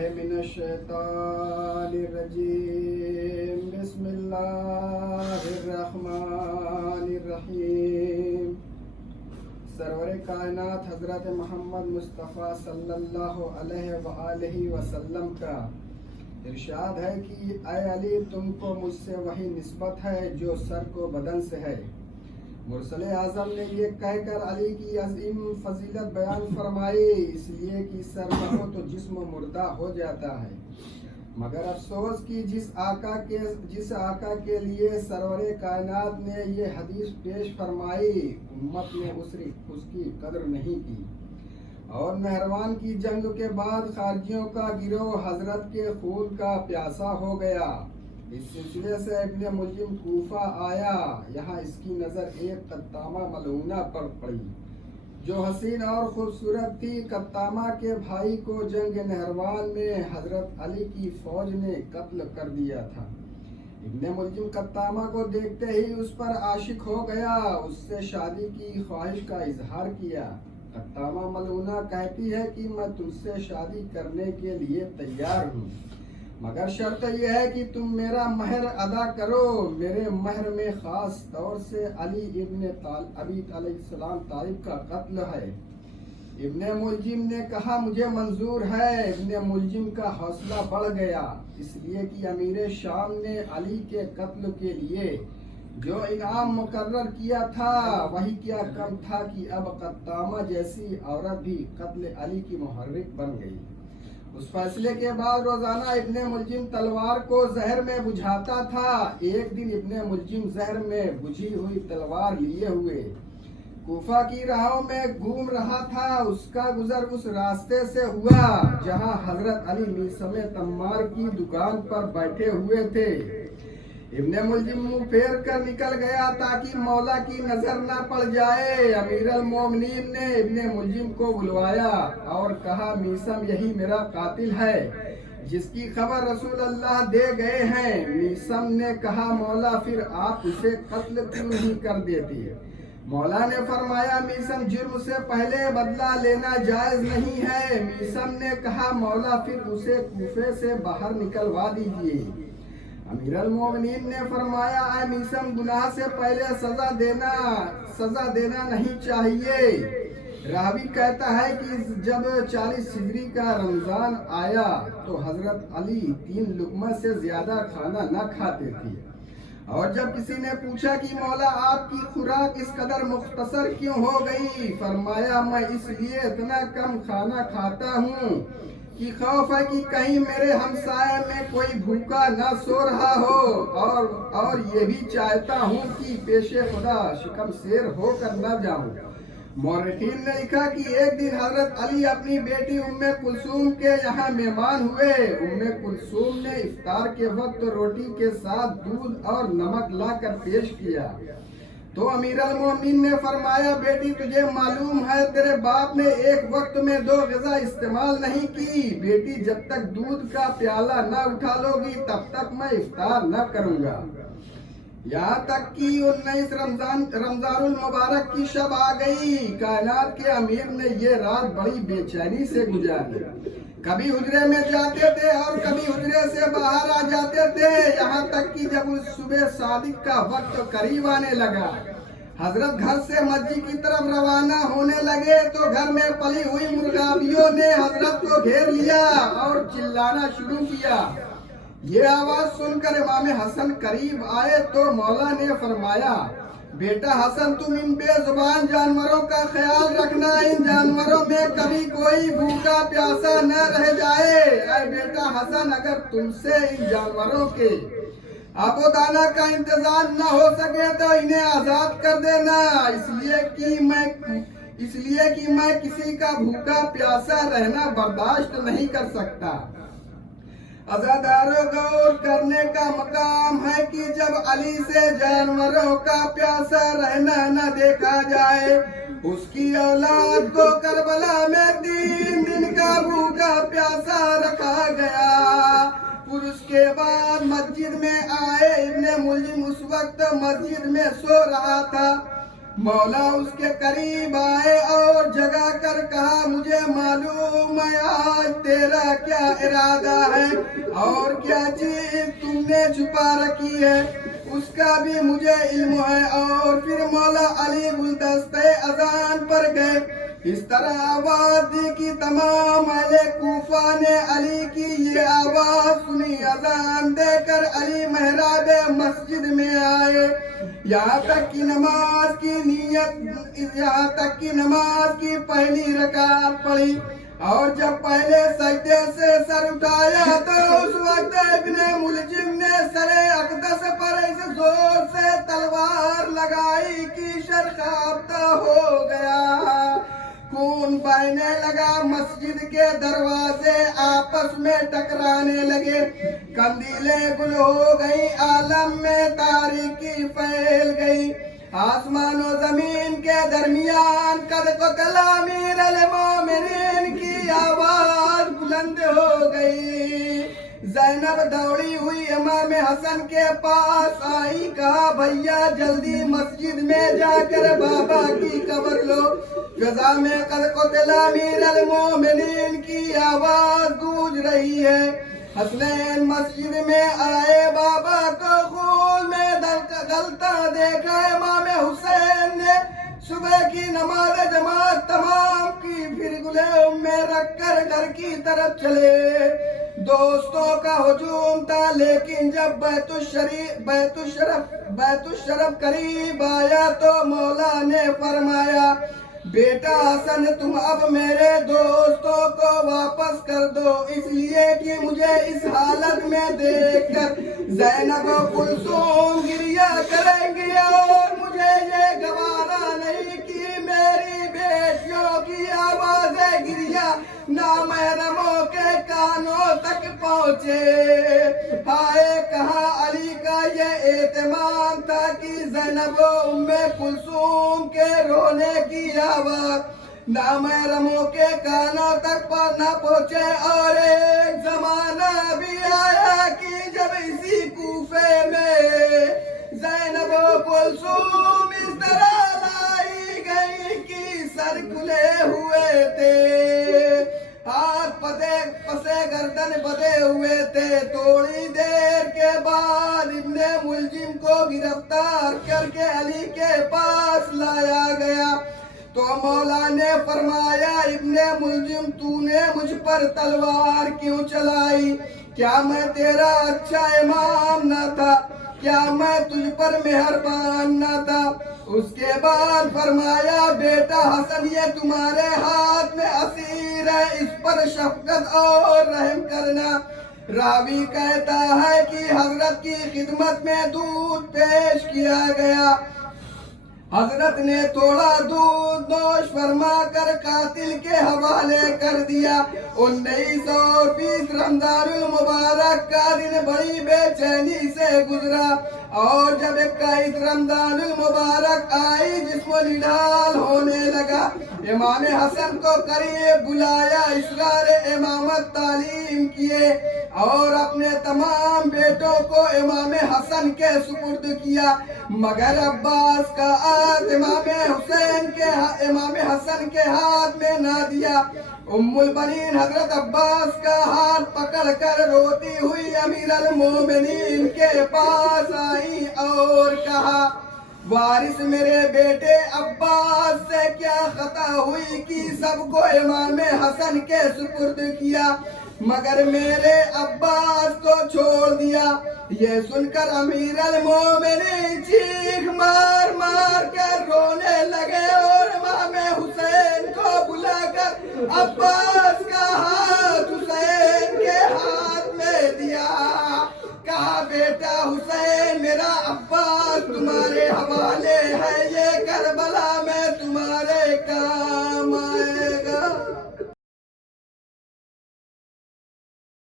من الشیطان الرجیم بسم اللہ الرحمن الرحیم۔ سرور کائنات حضرت محمد مصطفیٰ صلی اللہ علیہ وآلہ وسلم کا ارشاد ہے کہ اے علی، تم کو مجھ سے وہی نسبت ہے جو سر کو بدن سے ہے۔ مرسل اعظم نے یہ کہہ کر علی کی عظیم فضیلت بیان فرمائی، اس لیے کہ سر نہ ہو تو جسم مردہ ہو جاتا ہے، مگر افسوس کہ جس آقا کے لیے سرور کائنات نے یہ حدیث پیش فرمائی، امت نے اس کی قدر نہیں کی، اور نہروان کی جنگ کے بعد خارجیوں کا گروہ حضرت کے خون کا پیاسا ہو گیا۔ اس سلسلے سے ابن ملجم کوفہ آیا، یہاں اس کی نظر ایک قطامہ ملعونہ پر پڑی جو حسین اور خوبصورت تھی۔ قطامہ کے بھائی کو جنگ نہروان میں حضرت علی کی فوج نے قتل کر دیا تھا۔ ابن ملجم قطامہ کو دیکھتے ہی اس پر عاشق ہو گیا، اس سے شادی کی خواہش کا اظہار کیا۔ قطامہ ملعونہ کہتی ہے کہ میں تم سے شادی کرنے کے لیے تیار ہوں، مگر شرط یہ ہے کہ تم میرا مہر ادا کرو۔ میرے مہر میں خاص طور سے علی ابن ابی علیہ السلام طالب کا قتل ہے۔ ابن ملجم نے کہا مجھے منظور ہے۔ ابن ملجم کا حوصلہ بڑھ گیا، اس لیے کہ امیر شام نے علی کے قتل کے لیے جو انعام مقرر کیا تھا وہی کیا کم تھا کہ اب قطامہ جیسی عورت بھی قتل علی کی محرک بن گئی۔ اس فیصلے کے بعد روزانہ ابن ملجم تلوار کو زہر میں بجھاتا تھا۔ ایک دن ابن ملجم زہر میں بجھی ہوئی تلوار لیے ہوئے کوفہ کی راہوں میں گھوم رہا تھا۔ اس کا گزر اس راستے سے ہوا جہاں حضرت علی میثم تمار کی دکان پر بیٹھے ہوئے تھے۔ ابن ملجم منہ پھیر کر نکل گیا تاکہ مولا کی نظر نہ پڑ جائے۔ امیر المومنین نے ابن ملجم کو بلوایا اور کہا میثم یہی میرا قاتل ہے جس کی خبر رسول اللہ دے گئے ہیں۔ میثم نے کہا مولا پھر آپ اسے قتل کیوں نہیں کر دیتے؟ مولا نے فرمایا میثم جرم سے پہلے بدلہ لینا جائز نہیں ہے۔ میثم نے کہا مولا پھر اسے کوفے سے باہر نکلوا دیجیے۔ امیر المومنین نے فرمایا اے میثم گناہ سے پہلے سزا دینا نہیں چاہیے۔ راوی کہتا ہے کہ جب 40 ہجری کا رمضان آیا تو حضرت علی 3 لقمہ سے زیادہ کھانا نہ کھاتے تھے، اور جب کسی نے پوچھا کہ مولا آپ کی خوراک اس قدر مختصر کیوں ہو گئی، فرمایا میں اس لیے اتنا کم کھانا کھاتا ہوں کہ خوف ہے کہ کہیں میرے ہمسائے میں کوئی بھوکا نہ سو رہا ہو، اور یہ بھی چاہتا ہوں کہ پیش خدا شکم سیر ہو کر نہ جاؤں۔ مورخین نے لکھا کہ ایک دن حضرت علی اپنی بیٹی ام کلثوم کے یہاں مہمان ہوئے۔ ام کلثوم نے افطار کے وقت روٹی کے ساتھ دودھ اور نمک لا کر پیش کیا تو امیر المومنین نے فرمایا بیٹی تجھے معلوم ہے تیرے باپ نے ایک وقت میں 2 غذا استعمال نہیں کی۔ بیٹی جب تک دودھ کا پیالہ نہ اٹھا لو گی تب تک میں افطار نہ کروں گا۔ یہاں تک کہ 19 رمضان المبارک کی شب آ گئی۔ کائنات کے امیر نے یہ رات بڑی بے چینی سے گزاری۔ کبھی حجرے میں جاتے تھے اور کبھی حجرے سے باہر آ جاتے تھے، یہاں تک کہ جب اس صبح صادق کا وقت قریب آنے لگا، حضرت گھر سے مسجد کی طرف روانہ ہونے لگے تو گھر میں پلی ہوئی مرغابیوں نے حضرت کو گھیر لیا اور چلانا شروع کیا۔ یہ آواز سن کر امام حسن قریب آئے تو مولا نے فرمایا بیٹا حسن تم ان بے زبان جانوروں کا خیال رکھنا، ان جانوروں میں کبھی کوئی بھوکا پیاسا نہ رہ جائے۔ اے بیٹا حسن اگر تم سے ان جانوروں کے آب و دانہ کا انتظام نہ ہو سکے تو انہیں آزاد کر دینا، اس لیے کہ میں کسی کا بھوکا پیاسا رہنا برداشت نہیں کر سکتا۔ عزاداروں غور کرنے کا مقام ہے کہ جب علی سے جانوروں کا پیاسا رہنا نہ دیکھا جائے، اس کی اولاد کو کربلا میں 3 دن کا بھوکا پیاسا رکھا گیا۔ پھر اس کے بعد مسجد میں آئے۔ ابن ملجم اس وقت مسجد میں سو رہا تھا۔ مولا اس کے قریب آئے اور جگا کر کہا مجھے معلوم ہے آج تیرا کیا ارادہ ہے اور کیا چیز تم نے چھپا رکھی ہے اس کا بھی مجھے علم ہے۔ اور پھر مولا علی گلدستے اذان پر گئے۔ اس طرح آواز دی کہ تمام اہل کوفہ نے علی کی یہ آواز سنی۔ اذان دے کر علی محراب مسجد میں آئے، یہاں تک کہ نماز کی پہلی رکعت پڑھی، اور جب پہلے سجدے سے سر اٹھایا تو اس وقت ابن ملجم نے سر اقدس پر اس زور سے تلوار لگائی کہ شرخافتہ ہو گیا، خون بہنے لگا، مسجد کے دروازے آپس میں ٹکرانے لگے، قندیلیں گل ہو گئی، عالم میں تاریکی پھیل گئی، آسمان و زمین کے درمیان قد قتل امیر المومنین کی آواز بلند ہو گئی۔ زینب دوڑی ہوئی امام حسن کے پاس آئی، کہا بھیا جلدی مسجد میں جا کر بابا کی قبر لو، فضا میں قد قتل امیر المومنین کی آواز گونج رہی ہے۔ حسنین مسجد میں آئے، بابا کو خون میں گلتا دیکھا، امام حسین نے صبح کی نماز جماعت تمام کی، پھر گلے میں رکھ کر گھر کی طرف چلے۔ دوستوں کا ہجوم تھا، لیکن جب بیت الشرف قریب آیا تو مولا نے فرمایا بیٹا حسن تم اب میرے دوستوں کو واپس کر دو، اس لیے کہ مجھے اس حالت میں دیکھ کر زینب و کلثوم گریہ کریں گی اور مجھے یہ گوارا نہیں کہ میری بیٹیوں کی آوازیں گریہ نامحرموں کے کانوں تک پہنچے۔ ہائے کہاں علی کا یہ اہتمام تھا کہ زینب و ام کلثوم کے رونے کی آواز نامحرموں کے کانوں تک نہ پہنچے۔ اور ایک زمانہ بھی آیا کہ جب اسی کوفے میں زینب و کلثوم اس طرح لائی گئی کہ سر کھلے ہوئے تھے، ہاتھ پسے گردن بدے ہوئے تھے۔ تھوڑی دیر کے بعد ابن ملجم کو گرفتار کر کے علی کے پاس لایا گیا تو مولا نے فرمایا ابن ملجم تو نے مجھ پر تلوار کیوں چلائی؟ کیا میں تیرا اچھا امام نہ تھا؟ کیا میں تجھ پر مہربان نہ تھا؟ اس کے بعد فرمایا بیٹا حسن یہ تمہارے ہاتھ میں اسیر ہے، اس پر شفقت اور رحم کرنا۔ راوی کہتا ہے کہ حضرت کی خدمت میں دودھ پیش کیا گیا، حضرت نے تھوڑا دودھ نوش فرما کر قاتل کے حوالے کر دیا۔ 1920 رمضان المبارک کا دن بڑی بے چینی سے گزرا، اور جب 21 رمضان المبارک آئی جسم و نڈال ہونے لگا، امام حسن کو قریب بلایا، اسرار امامت تعلیم کیے اور اپنے تمام بیٹوں کو امام حسن کے سپرد کیا، مگر عباس کا ہاتھ امام حسن کے ہاتھ میں نہ دیا۔ ام البنین حضرت عباس کا ہاتھ پکڑ کر روتی ہوئی امیر المومنین کے پاس آئی اور کہا وارث میرے بیٹے عباس سے کیا خطا ہوئی کہ سب کو امام حسن کے سپرد کیا مگر میرے عباس کو چھوڑ دیا؟ یہ سن کر امیر المومنین چیخ مار مار کر رونے لگے اور امام حسین کو بلا کر عباس کا ہاتھ حسین کے ہاتھ میں دیا، کہا بیٹا حسین میرا عباس تمہارے حوالے ہے، یہ کربلا میں